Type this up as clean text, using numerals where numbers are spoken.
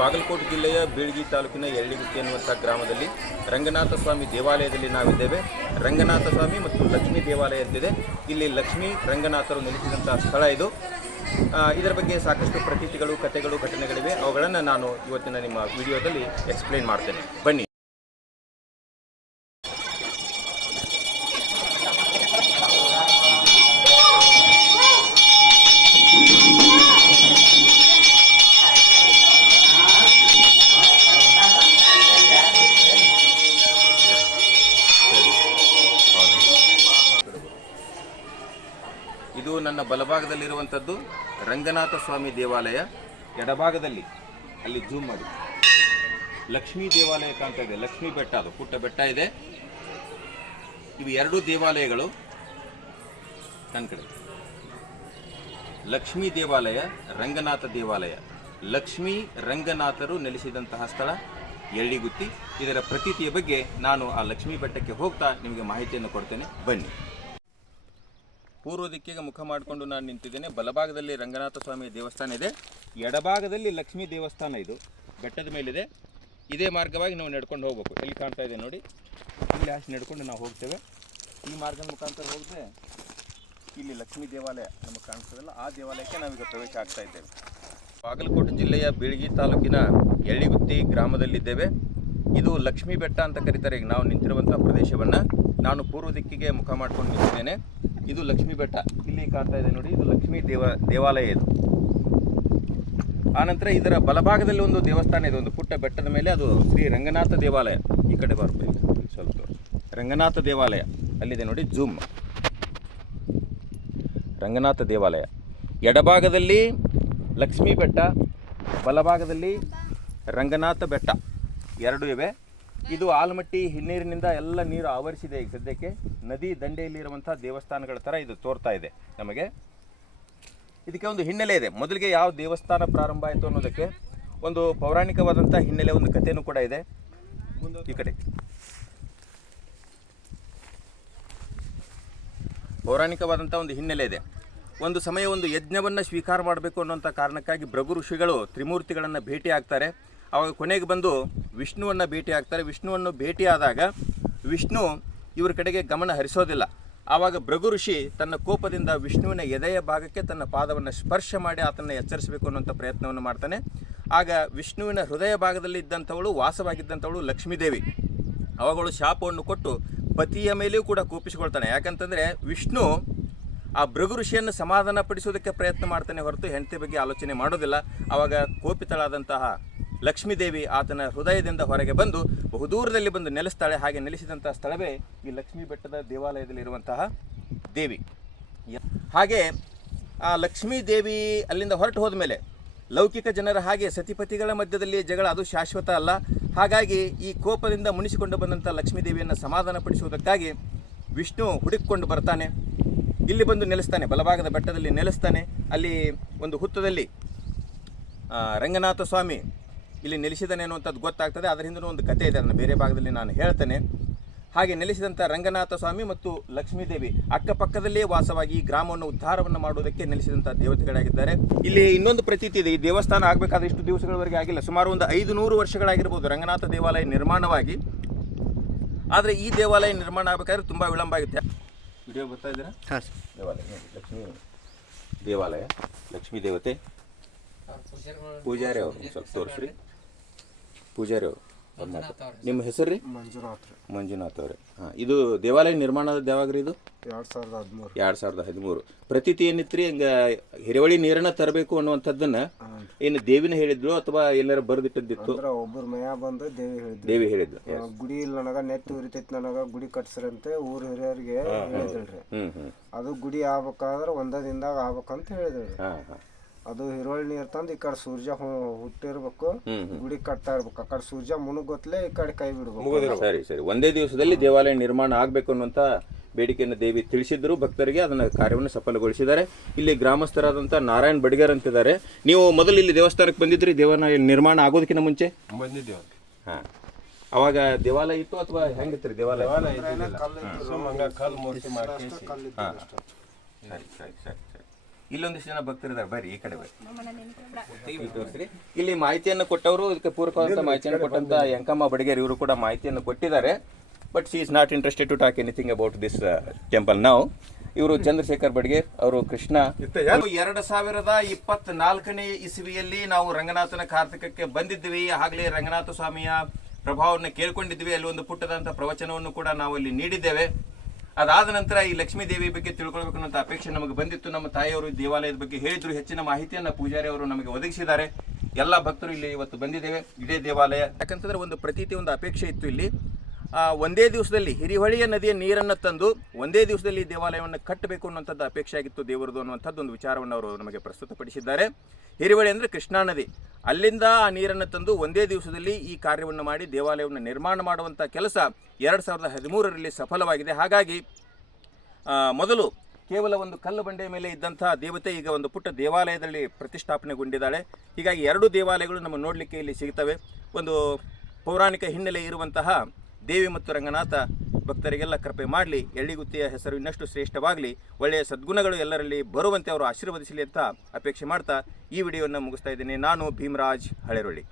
ಬಾಗಲಕೋಟೆ ಜಿಲ್ಲೆಯ ಬೀಳ್ಗಿ ತಾಲೂಕಿನ ಯರಳಿಗುತ್ತಿ ಎನ್ನುವಂಥ ಗ್ರಾಮದಲ್ಲಿ ರಂಗನಾಥ ಸ್ವಾಮಿ ದೇವಾಲಯದಲ್ಲಿ ನಾವಿದ್ದೇವೆ. ರಂಗನಾಥ ಸ್ವಾಮಿ ಮತ್ತು ಲಕ್ಷ್ಮೀ ದೇವಾಲಯ ಅಂತಿದೆ. ಇಲ್ಲಿ ಲಕ್ಷ್ಮೀ ರಂಗನಾಥರು ನೆಲೆಸಿದಂಥ ಸ್ಥಳ ಇದು. ಇದರ ಬಗ್ಗೆ ಸಾಕಷ್ಟು ಪ್ರತೀತಿಗಳು, ಕಥೆಗಳು, ಘಟನೆಗಳಿವೆ. ಅವುಗಳನ್ನು ನಾನು ಇವತ್ತಿನ ನಿಮ್ಮ ವಿಡಿಯೋದಲ್ಲಿ ಎಕ್ಸ್ಪ್ಲೇನ್ ಮಾಡ್ತೇನೆ. ಬನ್ನಿ. ಇದು ನನ್ನ ಬಲಭಾಗದಲ್ಲಿರುವಂಥದ್ದು ರಂಗನಾಥ ಸ್ವಾಮಿ ದೇವಾಲಯ. ಎಡಭಾಗದಲ್ಲಿ ಅಲ್ಲಿ ಜೂಮ್ ಮಾಡಿ ಲಕ್ಷ್ಮೀ ದೇವಾಲಯ ಕಾಣ್ತಾ ಇದೆ. ಲಕ್ಷ್ಮೀ ಬೆಟ್ಟ, ಅದು ಪುಟ್ಟ ಬೆಟ್ಟ ಇದೆ. ಇವು ಎರಡೂ ದೇವಾಲಯಗಳು ನನ್ನ ಕಡೆ. ಲಕ್ಷ್ಮೀ ದೇವಾಲಯ, ರಂಗನಾಥ ದೇವಾಲಯ. ಲಕ್ಷ್ಮೀ ರಂಗನಾಥರು ನೆಲೆಸಿದಂತಹ ಸ್ಥಳ ಯರಳಿಗುತ್ತಿ. ಇದರ ಪ್ರತೀತಿಯ ಬಗ್ಗೆ ನಾನು ಆ ಲಕ್ಷ್ಮೀ ಬೆಟ್ಟಕ್ಕೆ ಹೋಗ್ತಾ ನಿಮಗೆ ಮಾಹಿತಿಯನ್ನು ಕೊಡ್ತೇನೆ. ಬನ್ನಿ. ಪೂರ್ವ ದಿಕ್ಕಿಗೆ ಮುಖ ಮಾಡಿಕೊಂಡು ನಾನು ನಿಂತಿದ್ದೇನೆ. ಬಲಭಾಗದಲ್ಲಿ ರಂಗನಾಥ ಸ್ವಾಮಿ ದೇವಸ್ಥಾನ ಇದೆ, ಎಡಭಾಗದಲ್ಲಿ ಲಕ್ಷ್ಮೀ ದೇವಸ್ಥಾನ ಇದು ಬೆಟ್ಟದ ಮೇಲಿದೆ. ಇದೇ ಮಾರ್ಗವಾಗಿ ನಾವು ನಡ್ಕೊಂಡು ಹೋಗ್ಬೇಕು. ಎಲ್ಲಿ ಕಾಣ್ತಾ ಇದೆ ನೋಡಿ, ಇಲ್ಲಿ ಅಷ್ಟು ನಡ್ಕೊಂಡು ನಾವು ಹೋಗ್ತೇವೆ. ಈ ಮಾರ್ಗದ ಮುಖಾಂತರ ಹೋದರೆ ಇಲ್ಲಿ ಲಕ್ಷ್ಮೀ ದೇವಾಲಯ ನಮಗೆ ಕಾಣಿಸ್ತದಲ್ಲ, ಆ ದೇವಾಲಯಕ್ಕೆ ನಾವೀಗ ಪ್ರವೇಶ ಆಗ್ತಾ ಇದ್ದೇವೆ. ಬಾಗಲಕೋಟೆ ಜಿಲ್ಲೆಯ ಬೀಳ್ಗಿ ತಾಲೂಕಿನ ಯರಳಿಗುತ್ತಿ ಗ್ರಾಮದಲ್ಲಿದ್ದೇವೆ. ಇದು ಲಕ್ಷ್ಮೀ ಬೆಟ್ಟ ಅಂತ ಕರೀತಾರೆ. ಈಗ ನಾವು ನಿಂತಿರುವಂಥ ಪ್ರದೇಶವನ್ನು ನಾನು ಪೂರ್ವ ದಿಕ್ಕಿಗೆ ಮುಖ ಮಾಡ್ಕೊಂಡು ನಿಂತಿದ್ದೇನೆ. ಇದು ಲಕ್ಷ್ಮೀ ಬೆಟ್ಟ, ಇಲ್ಲಿ ಕಾಣ್ತಾ ಇದೆ ನೋಡಿ, ಇದು ಲಕ್ಷ್ಮೀ ದೇವಾಲಯ ಇದು. ಆನಂತರ ಇದರ ಬಲಭಾಗದಲ್ಲಿ ಒಂದು ದೇವಸ್ಥಾನ ಇದೆ, ಒಂದು ಪುಟ್ಟ ಬೆಟ್ಟದ ಮೇಲೆ, ಅದು ಶ್ರೀ ರಂಗನಾಥ ದೇವಾಲಯ. ಈ ಕಡೆ ಬರ್ಬೇಕು ಸ್ವಲ್ಪ. ರಂಗನಾಥ ದೇವಾಲಯ ಅಲ್ಲಿದೆ ನೋಡಿ, ಜೂಮ್. ರಂಗನಾಥ ದೇವಾಲಯ ಎಡಭಾಗದಲ್ಲಿ ಲಕ್ಷ್ಮೀ ಬೆಟ್ಟ, ಬಲಭಾಗದಲ್ಲಿ ರಂಗನಾಥ ಬೆಟ್ಟ ಎರಡೂ ಇವೆ. ಇದು ಆಲಮಟ್ಟಿ ಹಿನ್ನೀರಿನಿಂದ ಎಲ್ಲ ನೀರು ಆವರಿಸಿದೆ. ಈಗ ಸದ್ಯಕ್ಕೆ ನದಿ ದಂಡೆಯಲ್ಲಿರುವಂಥ ದೇವಸ್ಥಾನಗಳ ಥರ ಇದು ತೋರ್ತಾ ಇದೆ ನಮಗೆ. ಇದಕ್ಕೆ ಒಂದು ಹಿನ್ನೆಲೆ ಇದೆ. ಮೊದಲಿಗೆ ಯಾವ ದೇವಸ್ಥಾನ ಪ್ರಾರಂಭ ಆಯಿತು ಅನ್ನೋದಕ್ಕೆ ಒಂದು ಪೌರಾಣಿಕವಾದಂಥ ಹಿನ್ನೆಲೆ, ಒಂದು ಕಥೆಯೂ ಕೂಡ ಇದೆ. ಈ ಕಡೆ ಪೌರಾಣಿಕವಾದಂಥ ಒಂದು ಹಿನ್ನೆಲೆ ಇದೆ. ಒಂದು ಸಮಯ ಒಂದು ಯಜ್ಞವನ್ನು ಸ್ವೀಕಾರ ಮಾಡಬೇಕು ಅನ್ನೋಂಥ ಕಾರಣಕ್ಕಾಗಿ ಭೃಗು ಋಷಿಗಳು ತ್ರಿಮೂರ್ತಿಗಳನ್ನು ಭೇಟಿ ಆಗ್ತಾರೆ. ಆವಾಗ ಕೊನೆಗೆ ಬಂದು ವಿಷ್ಣುವನ್ನು ಭೇಟಿ ಆಗ್ತಾರೆ. ವಿಷ್ಣುವನ್ನು ಭೇಟಿಯಾದಾಗ ವಿಷ್ಣು ಇವ್ರ ಕಡೆಗೆ ಗಮನ ಹರಿಸೋದಿಲ್ಲ. ಆವಾಗ ಭೃಗು ಋಷಿ ತನ್ನ ಕೋಪದಿಂದ ವಿಷ್ಣುವಿನ ಎದೆಯ ಭಾಗಕ್ಕೆ ತನ್ನ ಪಾದವನ್ನು ಸ್ಪರ್ಶ ಮಾಡಿ ಆತನ್ನು ಎಚ್ಚರಿಸಬೇಕು ಅನ್ನುವಂಥ ಪ್ರಯತ್ನವನ್ನು ಮಾಡ್ತಾನೆ. ಆಗ ವಿಷ್ಣುವಿನ ಹೃದಯ ಭಾಗದಲ್ಲಿ ಇದ್ದಂಥವಳು, ವಾಸವಾಗಿದ್ದಂಥವಳು ಲಕ್ಷ್ಮೀದೇವಿ. ಅವುಗಳು ಶಾಪವನ್ನು ಕೊಟ್ಟು ಪತಿಯ ಮೇಲೆಯೂ ಕೂಡ ಕೋಪಿಸಿಕೊಳ್ತಾನೆ. ಯಾಕಂತಂದರೆ ವಿಷ್ಣು ಆ ಭೃಗು ಋಷಿಯನ್ನು ಸಮಾಧಾನ ಪಡಿಸೋದಕ್ಕೆ ಪ್ರಯತ್ನ ಮಾಡ್ತಾನೆ ಹೊರತು ಹೆಂಡತಿ ಬಗ್ಗೆ ಆಲೋಚನೆ ಮಾಡೋದಿಲ್ಲ. ಆವಾಗ ಕೋಪಿತಳಾದಂತಹ ಲಕ್ಷ್ಮೀದೇವಿ ಆತನ ಹೃದಯದಿಂದ ಹೊರಗೆ ಬಂದು ಬಹುದೂರದಲ್ಲಿ ಬಂದು ನೆಲೆಸ್ತಾಳೆ. ಹಾಗೆ ನೆಲೆಸಿದಂತಹ ಸ್ಥಳವೇ ಈ ಲಕ್ಷ್ಮೀ ಬೆಟ್ಟದ ದೇವಾಲಯದಲ್ಲಿರುವಂತಹ ದೇವಿ. ಹಾಗೆ ಆ ಲಕ್ಷ್ಮೀ ದೇವಿ ಅಲ್ಲಿಂದ ಹೊರಟು ಹೋದ ಮೇಲೆ ಲೌಕಿಕ ಜನರ ಹಾಗೆ ಸತಿಪತಿಗಳ ಮಧ್ಯದಲ್ಲಿ ಜಗಳ ಅದು ಶಾಶ್ವತ ಅಲ್ಲ. ಹಾಗಾಗಿ ಈ ಕೋಪದಿಂದ ಮುನಿಸಿಕೊಂಡು ಬಂದಂಥ ಲಕ್ಷ್ಮೀ ದೇವಿಯನ್ನು ಸಮಾಧಾನ ಪಡಿಸುವುದಕ್ಕಾಗಿ ವಿಷ್ಣು ಹುಡುಕಿಕೊಂಡು ಬರ್ತಾನೆ. ಇಲ್ಲಿ ಬಂದು ನೆಲೆಸ್ತಾನೆ, ಬಲಭಾಗದ ಬೆಟ್ಟದಲ್ಲಿ ನೆಲೆಸ್ತಾನೆ. ಅಲ್ಲಿ ಒಂದು ಹುತ್ತದಲ್ಲಿ ರಂಗನಾಥ ಸ್ವಾಮಿ ಇಲ್ಲಿ ನೆಲೆಸಿದಾನೆ ಅನ್ನುವಂಥದ್ದು ಗೊತ್ತಾಗ್ತದೆ. ಅದರ ಹಿಂದೆ ಒಂದು ಕಥೆ ಇದೆ, ಅದನ್ನು ಬೇರೆ ಭಾಗದಲ್ಲಿ ನಾನು ಹೇಳ್ತೇನೆ. ಹಾಗೆ ನೆಲೆಸಿದಂಥ ರಂಗನಾಥ ಸ್ವಾಮಿ ಮತ್ತು ಲಕ್ಷ್ಮೀದೇವಿ ಅಕ್ಕಪಕ್ಕದಲ್ಲಿಯೇ ವಾಸವಾಗಿ ಈ ಗ್ರಾಮವನ್ನು ಉದ್ಧಾರವನ್ನು ಮಾಡುವುದಕ್ಕೆ ನೆಲೆಸಿದಂಥ ದೇವತೆಗಳಾಗಿದ್ದಾರೆ. ಇಲ್ಲಿ ಇನ್ನೊಂದು ಪ್ರತೀತಿ ಇದೆ. ಈ ದೇವಸ್ಥಾನ ಆಗಬೇಕಾದ್ರೆ ಇಷ್ಟು ದಿವಸಗಳವರೆಗೆ ಆಗಿಲ್ಲ, ಸುಮಾರು ಒಂದು 500 ವರ್ಷಗಳಾಗಿರ್ಬೋದು ರಂಗನಾಥ ದೇವಾಲಯ ನಿರ್ಮಾಣವಾಗಿ. ಆದರೆ ಈ ದೇವಾಲಯ ನಿರ್ಮಾಣ ಆಗಬೇಕಾದ್ರೆ ತುಂಬ ವಿಳಂಬ ಆಗುತ್ತೆ. ವಿಡಿಯೋ ಬರ್ತಾ ಇದ್ದೀರಾ? ಹಾಂ ಸರ್. ದೇವಾಲಯ ನೋಡಿ, ಲಕ್ಷ್ಮೀ ದೇವಾಲಯ, ಲಕ್ಷ್ಮೀ ದೇವತೆ. ಪೂಜಾರಿ ಅವರು ಸ್ವಲ್ಪ ತೋರಿಸ್ರಿ. ಪೂಜಾರಿ ಅವರು, ನಿಮ್ಮ ಹೆಸರು ರೀ? ಮಂಜುನಾಥ್ ಅವರೇ. ಹಾಂ, ಇದು ದೇವಾಲಯ ನಿರ್ಮಾಣದ ಯಾವಾಗ್ರಿ? ಇದು 2013. ಪ್ರತೀತಿ ಏನಿತ್ರಿ, ಹಂಗೆ ಹಿರವಳಿ ನೀರನ್ನ ತರಬೇಕು ಅನ್ನುವಂಥದ್ದನ್ನ ಏನು ದೇವಿನ ಹೇಳಿದ್ರು ಅಥವಾ ಎಲ್ಲಾರ ಬರ್ದಿಟ್ಟಿದ್ದಿತ್ತು? ಒಬ್ಬರ ಮಯ ಬಂದು ದೇವಿ ಹೇಳಿದ್ರು. ಗುಡಿ ಇಲ್ಲ ನನಗ ನೆಟ್ ಉರಿತೈತಿ, ನನಗ ಗುಡಿ ಕಟ್ಸ್ರಂತೆ ಊರ್ ಹಿರಿಯರಿಗೆ ಹೇಳಿದ್ರಿ. ಅದು ಗುಡಿ ಆಗ್ಬೇಕಾದ್ರೆ ಒಂದ ದಿನದಾಗ ಆಗ್ಬೇಕಂತ ಹೇಳಿದ್ರಿ. ಅದು ಹಿರೋಳಿ ನೀರ್ ತಂದು ಈ ಕಡೆ ಸೂರ್ಯ ಹುಟ್ಟಿರ್ಬೇಕು, ಗುಡಿ ಕಟ್ತಾ ಇರ್ಬೇಕು. ಆ ಕಡೆ ಸೂರ್ಯ ಮುನುಗೊತ್ಲೆ ಈ ಕಡೆ ಕೈ ಬಿಡ್ಬೇಕು. ಸರಿ, ಒಂದೇ ದಿವಸದಲ್ಲಿ ದೇವಾಲಯ ನಿರ್ಮಾಣ ಆಗ್ಬೇಕು ಅನ್ನುವಂತ ಬೇಡಿಕೆಯನ್ನು ದೇವಿ ತಿಳಿಸಿದ್ರು ಭಕ್ತರಿಗೆ. ಅದನ್ನ ಕಾರ್ಯವನ್ನು ಸಫಲಗೊಳಿಸಿದ್ದಾರೆ. ಇಲ್ಲಿ ಗ್ರಾಮಸ್ಥರಾದಂಥ ನಾರಾಯಣ್ ಬಡಿಗರ್ ಅಂತಿದ್ದಾರೆ. ನೀವು ಮೊದಲು ಇಲ್ಲಿ ದೇವಸ್ಥಾನಕ್ಕೆ ಬಂದಿದ್ರಿ? ದೇವಾಲಯ ನಿರ್ಮಾಣ ಆಗೋದಕ್ಕಿಂತ ಮುಂಚೆ ಬಂದಿದ್ದೇವೆ. ಹಾಂ, ಅವಾಗ ದೇವಾಲಯ ಇತ್ತು ಅಥವಾ ಹೆಂಗಿತ್ತು ರೀ ದೇವಾಲಯ? ಕಲ್ಲು ಮೂರ್ತಿ ಮಾಡಿ. ಸರಿ. ಇಲ್ಲೊಂದಿಷ್ಟು ಜನ ಭಕ್ತರಿದ್ದಾರೆ, ಬರ್ರಿ ಈ ಕಡೆ ಬರ್ರಿ ಇಲ್ಲಿ ತೋರಿಸ್ರಿ. ಇಲ್ಲಿ ಮಾಹಿತಿಯನ್ನು ಕೊಟ್ಟವರು, ಇದಕ್ಕೆ ಪೂರಕವಾದಂಥ ಮಾಹಿತಿಯನ್ನು ಕೊಟ್ಟಂತ ಯಂಕಮ್ಮ ಬಡಿಗೇರ್ ಇವರು ಕೂಡ ಮಾಹಿತಿಯನ್ನು ಕೊಟ್ಟಿದ್ದಾರೆ. But she is not interested to talk anything about this temple ನಾವು. ಇವರು ಚಂದ್ರಶೇಖರ್ ಬಡಿಗೇರ್, ಅವರು ಕೃಷ್ಣ. 2024ನೇ ಇಸವಿಯಲ್ಲಿ ನಾವು ರಂಗನಾಥನ ಕಾರ್ತಿಕಕ್ಕೆ ಬಂದಿದ್ವಿ. ಆಗಲೇ ರಂಗನಾಥ ಸ್ವಾಮಿಯ ಪ್ರಭಾವವನ್ನು ಕೇಳ್ಕೊಂಡಿದ್ವಿ. ಅಲ್ಲಿ ಒಂದು ಪುಟ್ಟದಂಥ ಪ್ರವಚನವನ್ನು ಕೂಡ ನಾವು ಅಲ್ಲಿ ನೀಡಿದ್ದೇವೆ. ಅದಾದ ನಂತರ ಈ ಲಕ್ಷ್ಮೀ ದೇವಿ ಬಗ್ಗೆ ತಿಳ್ಕೊಳ್ಬೇಕು ಅನ್ನೋ ಅಪೇಕ್ಷೆ ನಮಗೆ ಬಂದಿತ್ತು. ನಮ್ಮ ತಾಯಿಯವರು ದೇವಾಲಯದ ಬಗ್ಗೆ ಹೇಳಿದ್ರು, ಹೆಚ್ಚಿನ ಮಾಹಿತಿಯನ್ನು ಪೂಜಾರಿ ಅವರು ನಮಗೆ ಒದಗಿಸಿದ್ದಾರೆ. ಎಲ್ಲ ಭಕ್ತರು ಇಲ್ಲಿ ಇವತ್ತು ಬಂದಿದ್ದೇವೆ. ಇದೇ ದೇವಾಲಯ ಯಾಕಂತಂದ್ರೆ ಒಂದು ಪ್ರತೀತಿ, ಒಂದು ಅಪೇಕ್ಷೆ ಇತ್ತು. ಇಲ್ಲಿ ಒಂದೇ ದಿವಸದಲ್ಲಿ ಹಿರಿಹೊಳೆಯ ನದಿಯ ನೀರನ್ನು ತಂದು ಒಂದೇ ದಿವಸದಲ್ಲಿ ಈ ದೇವಾಲಯವನ್ನು ಕಟ್ಟಬೇಕು ಅನ್ನುವಂಥದ್ದು ಅಪೇಕ್ಷೆ ಆಗಿತ್ತು ದೇವರದು ಅನ್ನುವಂಥದ್ದು ಒಂದು ವಿಚಾರವನ್ನು ಅವರು ನಮಗೆ ಪ್ರಸ್ತುತಪಡಿಸಿದ್ದಾರೆ. ಹಿರಿಹೊಳೆ ಅಂದರೆ ಕೃಷ್ಣಾ ನದಿ, ಅಲ್ಲಿಂದ ಆ ನೀರನ್ನು ತಂದು ಒಂದೇ ದಿವಸದಲ್ಲಿ ಈ ಕಾರ್ಯವನ್ನು ಮಾಡಿ ದೇವಾಲಯವನ್ನು ನಿರ್ಮಾಣ ಮಾಡುವಂಥ ಕೆಲಸ 2013ರಲ್ಲಿ ಸಫಲವಾಗಿದೆ. ಹಾಗಾಗಿ ಮೊದಲು ಕೇವಲ ಒಂದು ಕಲ್ಲು ಬಂಡೆಯ ಮೇಲೆ ಇದ್ದಂಥ ದೇವತೆ ಈಗ ಒಂದು ಪುಟ್ಟ ದೇವಾಲಯದಲ್ಲಿ ಪ್ರತಿಷ್ಠಾಪನೆಗೊಂಡಿದ್ದಾಳೆ. ಹೀಗಾಗಿ 2 ದೇವಾಲಯಗಳು ನಮ್ಮ ನೋಡಲಿಕ್ಕೆ ಇಲ್ಲಿ ಸಿಗ್ತವೆ. ಒಂದು ಪೌರಾಣಿಕ ಹಿನ್ನೆಲೆ ಇರುವಂತಹ ದೇವಿ ಮತ್ತು ರಂಗನಾಥ ಭಕ್ತರಿಗೆಲ್ಲ ಕೃಪೆ ಮಾಡಲಿ, ಎಳ್ಳಿಗುತ್ತಿಯ ಹೆಸರು ಇನ್ನಷ್ಟು ಶ್ರೇಷ್ಠವಾಗಲಿ, ಒಳ್ಳೆಯ ಸದ್ಗುಣಗಳು ಎಲ್ಲರಲ್ಲಿ ಬರುವಂತೆ ಅವರು ಆಶೀರ್ವದಿಸಲಿ ಅಂತ ಅಪೇಕ್ಷೆ ಮಾಡ್ತಾ ಈ ವಿಡಿಯೋವನ್ನು ಮುಗಿಸ್ತಾ ಇದ್ದೀನಿ. ನಾನು ಭೀಮರಾಜ್ ಹಳೆರೊಳ್ಳಿ.